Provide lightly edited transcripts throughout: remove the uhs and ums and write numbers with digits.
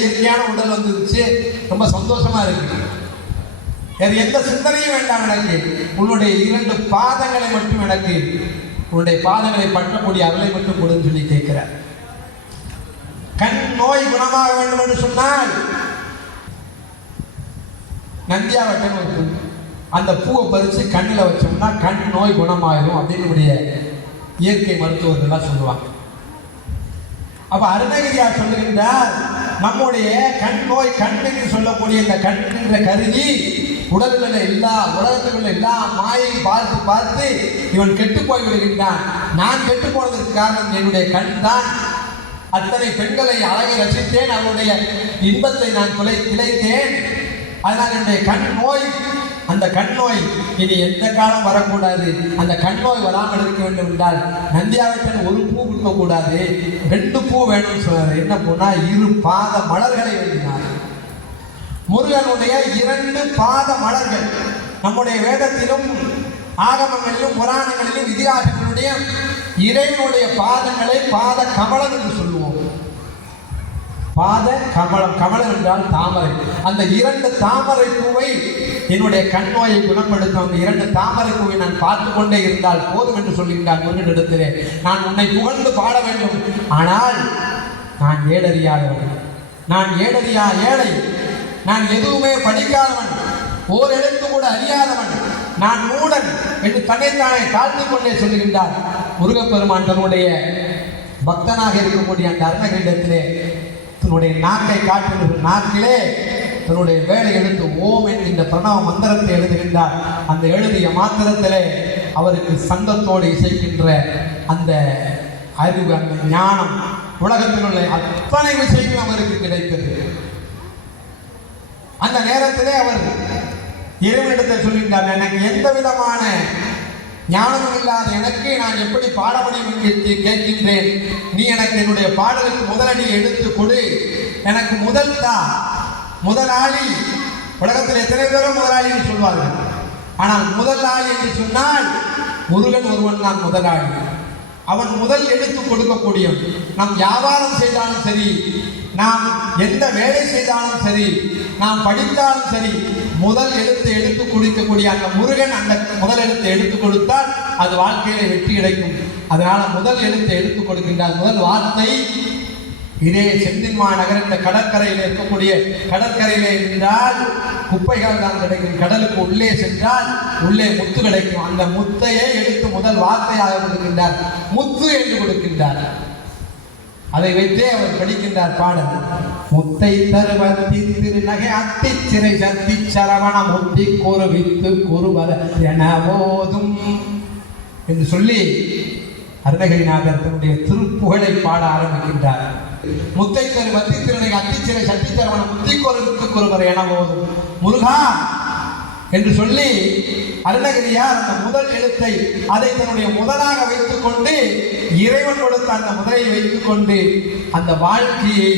இயற்கையான உடல் வந்துருச்சு, ரொம்ப சந்தோஷமா இருக்கு. வேறு எந்த சிந்தனையும் வேண்டாம் எனக்கு. உன்னுடைய 2 பாதங்களை மட்டும் எனக்கு, உன்னுடைய பாதங்களை பற்றக்கூடிய அருளை மட்டும் கொடுன்னு சொல்லி கேட்கிறார். கண் நோய் குணமாக வேண்டும் என்று சொன்னால் நந்தியாவட்டம் ஒரு பூ, அந்த பூவை பறித்து கண்ணில் வச்சோம்னா கண் நோய் குணமாயிடும் அப்படின்னு இயற்கை மருத்துவர்கள் சொல்லுவாங்க. அப்ப அருணகிரியார் சொல்லுகின்றார், நம்முடைய கண் நோய், கண் என்று சொல்லக்கூடிய இந்த கண் என்ற கருவி உடலில் எல்லா உலகத்தில் உள்ள எல்லா மாயையும் பார்த்து பார்த்து இவன் கெட்டு போய் விடுகின்றான். நான் கெட்டு போனதற்கு காரணம் என்னுடைய கண் தான். அத்தனை பெண்களை அழகை ரசித்தேன், அவருடைய இன்பத்தை நான் திளைத்தேன். அதனால் என்னுடைய கண் நோய், அந்த கண் நோய் இனி எந்த காலம் வரக்கூடாது. அந்த கண் நோய் வராமல் இருக்க வேண்டும் என்றால் நந்தியாவட்டன் ஒரு பூ கொடுக்கக்கூடாது, 2 பூ வேணும்னு சொன்னார். என்ன பூனா? 2 பாத மலர்களை வேண்டினார். முருகனுடைய 2 பாத மலர்கள் நம்முடைய வேதத்திலும் ஆகமங்களிலும் புராணங்களிலும் இதிகாசங்களுடைய இறைவனுடைய பாதங்களை பாத கமலம் என்று சொல்லுவோம். பாத கமலம், கமலம் என்றால் தாமரை. அந்த 2 தாமரை பூவை என்னுடைய கண் நோயை குணப்படுத்தும் அந்த 2 தாமரை பூவை நான் பார்த்து கொண்டே இருந்தால் போதும் என்று சொல்லுகின்றார் முருகனிடத்திலே. நான் உன்னை புகழ்ந்து பாட வேண்டும், ஆனால் நான் ஏடறியாதவன், நான் ஏழை, நான் எதுவுமே படிக்காதவன், ஓர் எழுத்து கூட அறியாதவன், நான் மூடன் என்று தன்னைத்தானே தாழ்த்திக் கொண்டே சொல்லுகின்றார் முருகப்பெருமான். தன்னுடைய பக்தனாக இருக்கக்கூடிய அந்த அருணகிரிடத்திலே தன்னுடைய நாக்கை காட்டுகின்ற நாக்கிலே தன்னுடைய வேலை எடுத்து ஓம் என்கின்ற பிரணவ மந்திரத்தை எழுதுகின்றார். அந்த எழுதிய மாத்திரத்திலே அவருக்கு சந்தத்தோடு இசைக்கின்ற அந்த அறிவு, அந்த ஞானம், உலகத்தில் உள்ள அத்தனை விஷயங்களும் அவருக்கு கிடைத்தது. அந்த நேரத்திலே அவர் இறைவனிடத்தில் சொல்கின்றார், எனக்கு எந்த விதமான ஞானமும் இல்லாத எனக்கு நான் எப்படி பாட முடியும் என்று கேட்கின்றேன். நீ எனக்கு என்னுடைய பாடலுக்கு முதலடி எடுத்து கொடு, எனக்கு முதலாளி. உலகத்தில் எத்தனை பேரும் முதலாளி என்று சொல்வார்கள், ஆனால் முதலாளி என்று சொன்னால் முருகன் ஒருவன் தான் முதலாளி. அவன் முதல் எடுத்து கொடுக்கக்கூடியவன். நாம் வியாபாரம் செய்தாலும் சரி, நாம் எந்த வேலை செய்தாலும் சரி, நாம் படித்தாலும் சரி, முதல் எழுத்தை எடுத்து கொடுக்கக்கூடிய அந்த முருகன் அந்த முதல் எழுத்தை எடுத்து கொடுத்தால் அது வாழ்க்கையில வெற்றி கிடைக்கும். அதனால முதல் எழுத்தை எடுத்து கொடுக்கின்றார். முதல் வார்த்தை இதே செந்தில்மா நகர் என்ற கடற்கரையில் இருக்கக்கூடிய கடற்கரையிலே இருந்தால் குப்பைகள் தான் கிடைக்கும். கடலுக்கு உள்ளே சென்றால் உள்ளே முத்து கிடைக்கும். அந்த முத்தையே எடுத்து முதல் வார்த்தையாக கொடுக்கின்றார், முத்து என்று கொடுக்கின்றார். அதை வைத்தே அவர் படிக்கின்றார் பாடல். முத்தை தருவத்தி திருநகை அத்தி சிறை சத்தி சரவண முத்தி குருவித்து குருவர என போதும் என்று சொல்லி அருணகிரிநாதர் தன்னுடைய திருப்புகழை பாட ஆரம்பிக்கின்றார். முத்தை தருவத்தி திருநகை அத்தி சிறை சத்தி சரவண முத்தி குருவித்து குருவர என போதும் முருகா என்று சொல்லி அருணகிரியார் அந்த முதல் எழுத்தை அதை தன்னுடைய முதலாக வைத்துக் கொண்டு இறைவன் கொடுத்த அந்த முதலை வைத்துக் கொண்டு அந்த வாழ்க்கையை,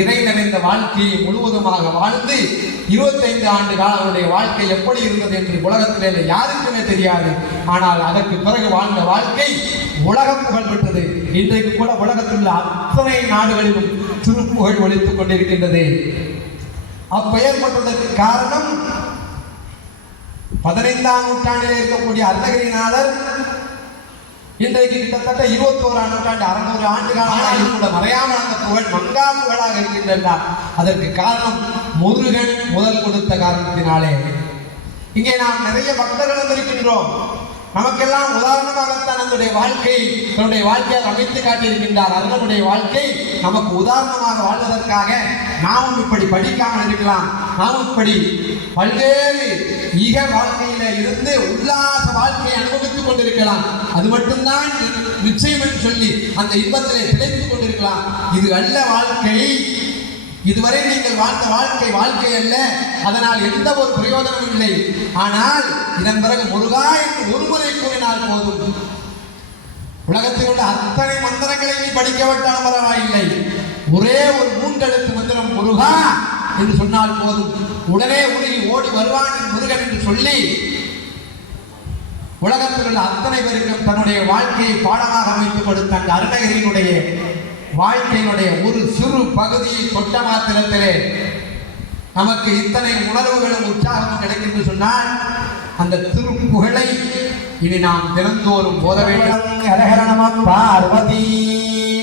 இறை நிறைந்த வாழ்க்கையை முழுவதுமாக வாழ்ந்து 25 ஆண்டு கால அவருடைய வாழ்க்கை எப்படி இருந்தது என்று உலகத்திலே யாருக்குமே தெரியாது. ஆனால் அதற்கு பிறகு வாழ்ந்த வாழ்க்கை உலகம் புகழ் பெற்றது. இன்றைக்கு கூட உலகத்தில் உள்ள அத்தனை நாடுகளிலும் திருப்புகழ் ஒலித்துக் கொண்டிருக்கின்றது. அப்பெயர் பெற்றதற்கு காரணம் 15ஆம் நூற்றாண்டில் இருக்கக்கூடிய அருணகிரிநாதர் இன்றைக்கு கிட்டத்தட்ட 21ஆம் நூற்றாண்டு 600 ஆண்டு காலமாக கூட மறையாமல் அந்த புகழ் மங்கா புகழாக இருக்கின்றார். அதற்கு காரணம் முருகன் முதல் கொடுத்த காரணத்தினாலே. இங்கே நாம் நிறைய பக்தர்கள் வந்திருக்கின்றோம். நமக்கெல்லாம் உதாரணமாகத்தான் தன்னுடைய வாழ்க்கையால் அமைத்து காட்டியிருக்கின்றார். அருணனுடைய வாழ்க்கை நமக்கு உதாரணமாக வாழ்வதற்காக நாமும் இப்படி படிக்காமல் இருக்கலாம், நாமும் இப்படி பல்வேறு ஈக வாழ்க்கையில இருந்து உல்லாச வாழ்க்கையை அனுபவித்துக் கொண்டிருக்கலாம். அது மட்டும்தான் நிச்சயம் என்று சொல்லி அந்த இன்பத்திலே திளைத்துக் கொண்டிருக்கலாம். இது அல்ல வாழ்க்கை. இதுவரை நீங்கள் வாழ்ந்த வாழ்க்கை அல்ல. அதனால் எந்த ஒரு பிரயோஜனமும் இல்லை. ஆனால் இதன் பிறகு முருகா என்று ஒருமுறை கூறினால் போதும். உலகத்தில் உள்ள அத்தனை மந்திரங்களை நீ படிக்கவிட்டாலும் பரவாயில்லை, ஒரே ஒரு 3 எழுத்து மந்திரம் முருகா என்று சொன்னால் போதும். உடனே உருகி ஓடி வருவான் முருகன் என்று சொல்லி உலகத்தில் உள்ள அத்தனை பேருக்கும் தன்னுடைய வாழ்க்கையை பாடமாக அமைத்துக் கொடுத்த அந்த அருணகிரியினுடைய வாழ்க்கையினுடைய ஒரு சிறு பகுதியை தொட்ட மாத்திரத்திலே நமக்கு இத்தனை உணர்வுகளும் உற்சாகமும் கிடைக்கும் என்று சொன்னால் அந்த திருப்புகழை இனி நாம் தினந்தோறும் போத வேண்டும். ஹரஹர நம பார்வதி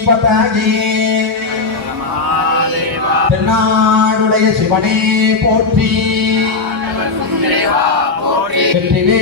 பதாகே. தென்னாடுடைய சிவனே போற்றி. வெற்றிவே